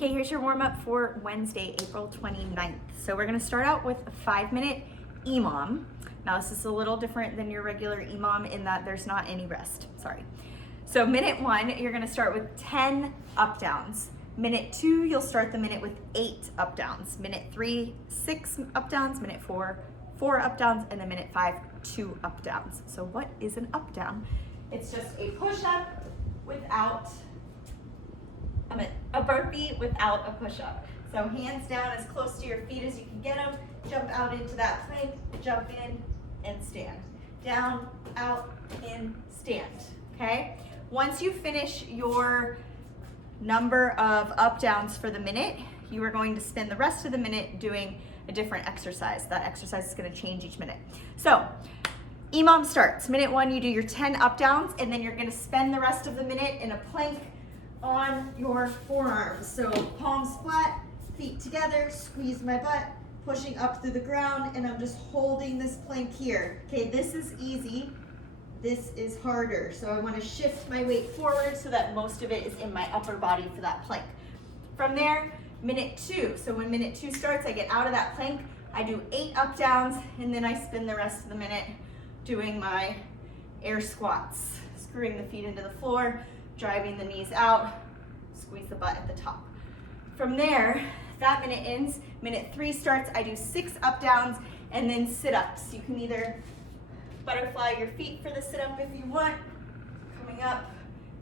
Okay, here's your warm up for Wednesday, April 29th. So we're gonna start out with a 5-minute Imam. Now this is a little different than your regular Imam in that there's not any rest, sorry. So minute 1, you're gonna start with 10 up downs. Minute 2, you'll start the minute with 8 up downs. Minute 3, 6 up downs. Minute 4, 4 up downs. And then minute 5, 2 up downs. So what is an up down? It's just a push-up without a burpee without a push-up. So hands down as close to your feet as you can get them. Jump out into that plank, jump in and stand. Down, out, in, stand, okay? Once you finish your number of up downs for the minute, you are going to spend the rest of the minute doing a different exercise. That exercise is going to change each minute. So Imam starts. Minute 1, you do your 10 up downs, and then you're going to spend the rest of the minute in a plank on your forearms. So palms flat, feet together, squeeze my butt, pushing up through the ground, and I'm just holding this plank here. Okay, this is easy. This is harder. So I want to shift my weight forward so that most of it is in my upper body for that plank. From there, minute 2. So when minute 2 starts, I get out of that plank, I do 8 up downs, and then I spend the rest of the minute doing my air squats, screwing the feet into the floor, driving the knees out, squeeze the butt at the top. From there, that minute ends. Minute 3 starts, I do 6 up downs and then sit-ups. You can either butterfly your feet for the sit-up if you want, coming up,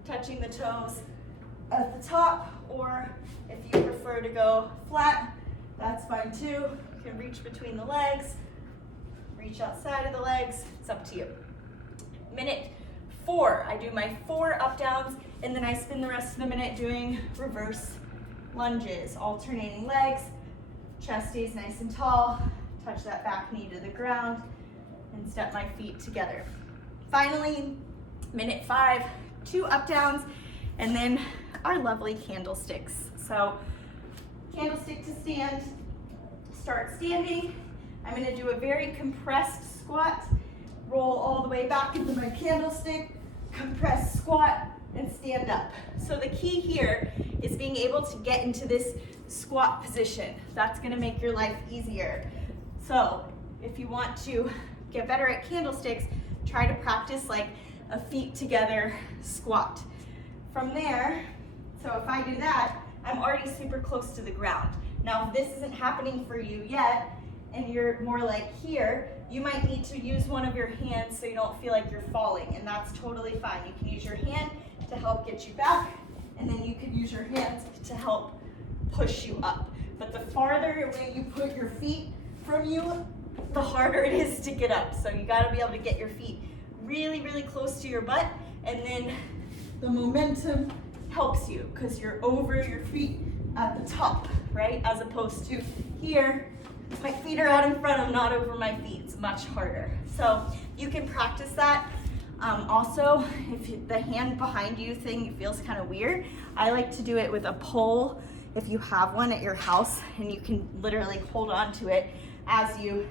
touching the toes at the top, or if you prefer to go flat, that's fine too. You can reach between the legs, reach outside of the legs, it's up to you. Minute 4, I do my 4 up downs, and then I spend the rest of the minute doing reverse lunges, alternating legs, chest stays nice and tall, touch that back knee to the ground, and step my feet together. Finally, minute 5, 2 up downs, and then our lovely candlesticks. So candlestick to stand, start standing. I'm gonna do a very compressed squat, roll all the way back into my candlestick, compress squat, and stand up. So the key here is being able to get into this squat position. That's gonna make your life easier. So if you want to get better at candlesticks, try to practice like a feet together squat. From there, so if I do that, I'm already super close to the ground. Now if this isn't happening for you yet, and you're more like here, you might need to use one of your hands so you don't feel like you're falling, and that's totally fine. You can use your hand to help get you back, and then you can use your hands to help push you up. But the farther away you put your feet from you, the harder it is to get up. So you gotta be able to get your feet really, really close to your butt, and then the momentum helps you because you're over your feet at the top, right? As opposed to here, my feet are out in front, I'm not over my feet. It's much harder. So you can practice that. Also, if the hand behind you thing feels kind of weird, I like to do it with a pole if you have one at your house, and you can literally hold on to it as you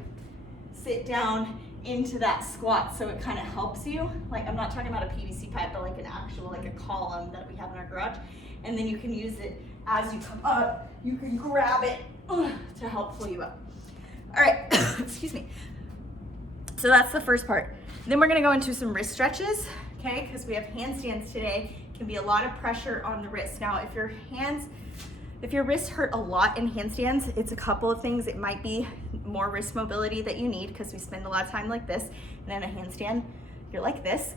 sit down into that squat, so it kind of helps you. Like, I'm not talking about a PVC pipe, but like an actual, like a column that we have in our garage. And then you can use it as you come up, you can grab it to help pull you up. All right, excuse me. So that's the first part. Then we're gonna go into some wrist stretches, okay? Because we have handstands today. It can be a lot of pressure on the wrist. Now, if your wrists hurt a lot in handstands, it's a couple of things. It might be more wrist mobility that you need because we spend a lot of time like this, and in a handstand, you're like this.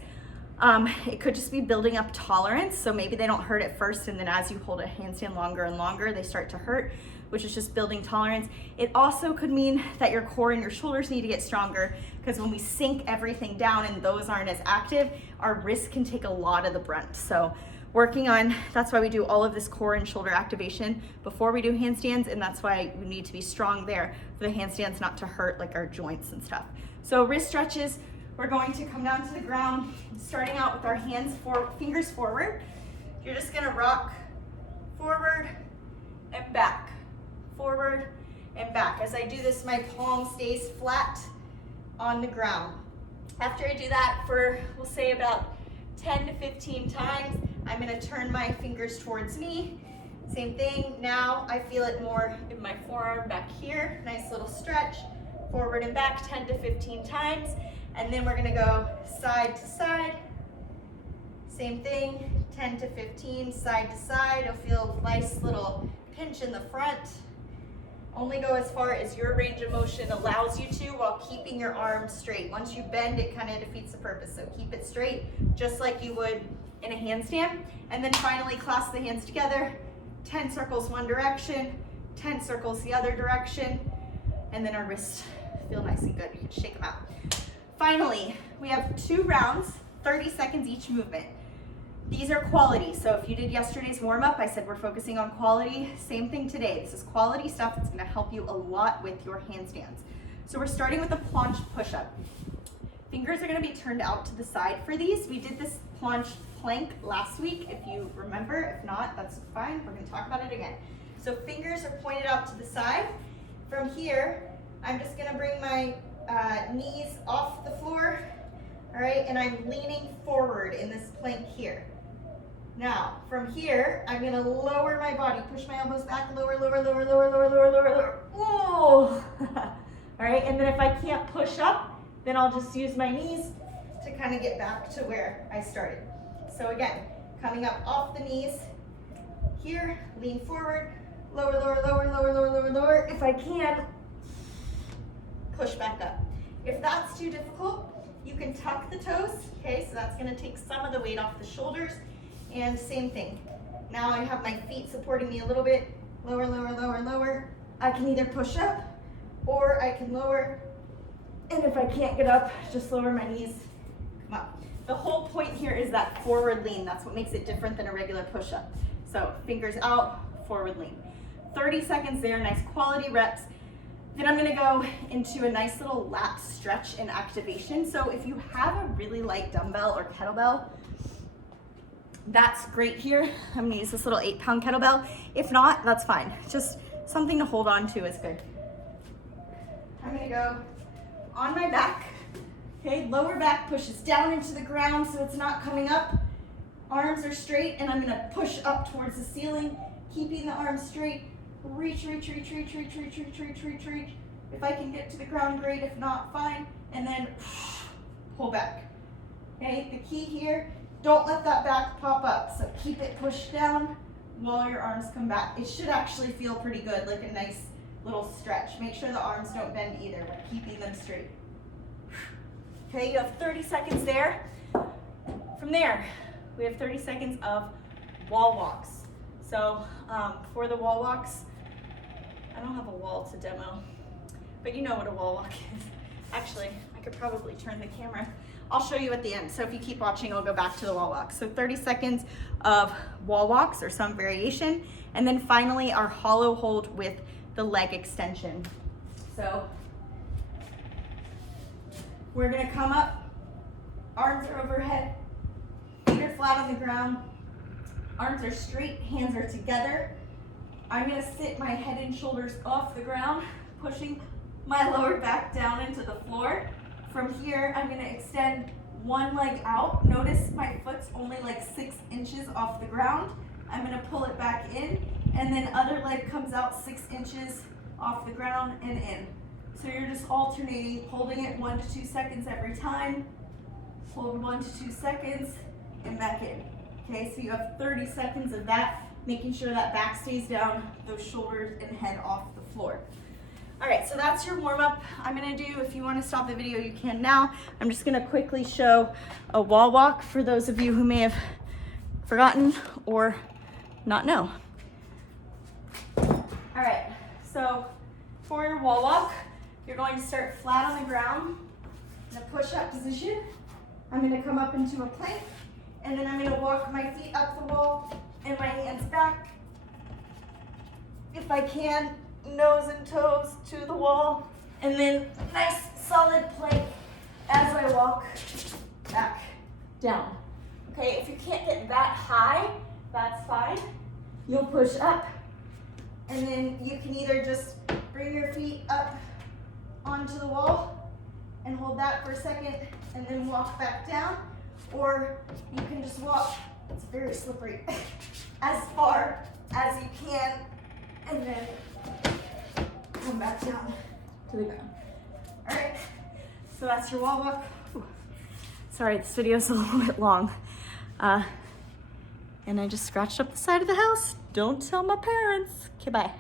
It could just be building up tolerance, so maybe they don't hurt at first, and then as you hold a handstand longer and longer, they start to hurt, which is just building tolerance. It also could mean that your core and your shoulders need to get stronger, because when we sink everything down and those aren't as active, our wrists can take a lot of the brunt. So working on, that's why we do all of this core and shoulder activation before we do handstands, and that's why we need to be strong there for the handstands not to hurt like our joints and stuff. So wrist stretches, we're going to come down to the ground, starting out with our fingers forward. You're just gonna rock forward and back, forward and back. As I do this, my palm stays flat on the ground. After I do that for, we'll say about 10 to 15 times, I'm gonna turn my fingers towards me Same thing, now I feel it more in my forearm back here. Nice little stretch, forward and back 10 to 15 times. And then we're gonna go side to side. Same thing, 10 to 15, side to side. You'll feel a nice little pinch in the front. Only go as far as your range of motion allows you to while keeping your arms straight. Once you bend, it kind of defeats the purpose. So keep it straight, just like you would in a handstand. And then finally clasp the hands together, 10 circles one direction, 10 circles the other direction, and then our wrists feel nice and good. You can shake them out. Finally, we have 2 rounds, 30 seconds each movement. These are quality, so if you did yesterday's warm-up, I said we're focusing on quality. Same thing today. This is quality stuff that's gonna help you a lot with your handstands. So we're starting with a plunge push-up. Fingers are gonna be turned out to the side for these. We did this plunge plank last week, if you remember. If not, that's fine. We're gonna talk about it again. So fingers are pointed out to the side. From here, I'm just gonna bring my knees off the floor, all right, and I'm leaning forward in this plank here. Now, from here, I'm gonna lower my body, push my elbows back, lower, lower, lower, lower, lower, lower, lower, lower. Whoa! All right, and then if I can't push up, then I'll just use my knees to kind of get back to where I started. So again, coming up off the knees, here, lean forward, lower, lower, lower, lower, lower, lower, lower. If I can, push back up. If that's too difficult, you can tuck the toes, okay? So that's gonna take some of the weight off the shoulders. And same thing. Now I have my feet supporting me a little bit. Lower, lower, lower, lower. I can either push up or I can lower. And if I can't get up, just lower my knees, come up. The whole point here is that forward lean. That's what makes it different than a regular push-up. So fingers out, forward lean. 30 seconds there, nice quality reps. Then I'm gonna go into a nice little lat stretch and activation. So if you have a really light dumbbell or kettlebell, that's great here. I'm gonna use this little 8-pound kettlebell. If not, that's fine. Just something to hold on to is good. I'm gonna go on my back, okay? Lower back pushes down into the ground so it's not coming up. Arms are straight, and I'm gonna push up towards the ceiling, keeping the arms straight. Reach, reach, reach, reach, reach, reach, reach, reach, reach, reach. If I can get to the ground, great. If not, fine. And then pull back. Okay, the key here, don't let that back pop up. So keep it pushed down while your arms come back. It should actually feel pretty good, like a nice little stretch. Make sure the arms don't bend either. We're keeping them straight. Okay, you have 30 seconds there. From there, we have 30 seconds of wall walks. So for the wall walks, I don't have a wall to demo, but you know what a wall walk is. Actually, I could probably turn the camera. I'll show you at the end. So if you keep watching, I'll go back to the wall walk. So 30 seconds of wall walks or some variation. And then finally our hollow hold with the leg extension. So we're gonna come up, arms are overhead, feet are flat on the ground, arms are straight, hands are together. I'm gonna sit my head and shoulders off the ground, pushing my lower back down into the floor. From here, I'm gonna extend one leg out. Notice my foot's only like 6 inches off the ground. I'm gonna pull it back in, and then other leg comes out 6 inches off the ground and in. So you're just alternating, holding it 1 to 2 seconds every time. Hold 1 to 2 seconds and back in. Okay, so you have 30 seconds of that, making sure that back stays down, those shoulders and head off the floor. All right, so that's your warm up. I'm gonna do, if you wanna stop the video, you can now. I'm just gonna quickly show a wall walk for those of you who may have forgotten or not know. All right, so for your wall walk, you're going to start flat on the ground in a push-up position. I'm gonna come up into a plank, and then I'm gonna walk my feet up the wall and my hands back. If I can, nose and toes to the wall, and then nice solid plank as I walk back down. Okay, if you can't get that high, that's fine. You'll push up, and then you can either just bring your feet up onto the wall and hold that for a second and then walk back down, or you can just walk, it's very slippery, as far as you can, and then come back down to the ground. All right, so that's your wall walk. Ooh. Sorry, this video's a little bit long. And I just scratched up the side of the house. Don't tell my parents. Okay, bye.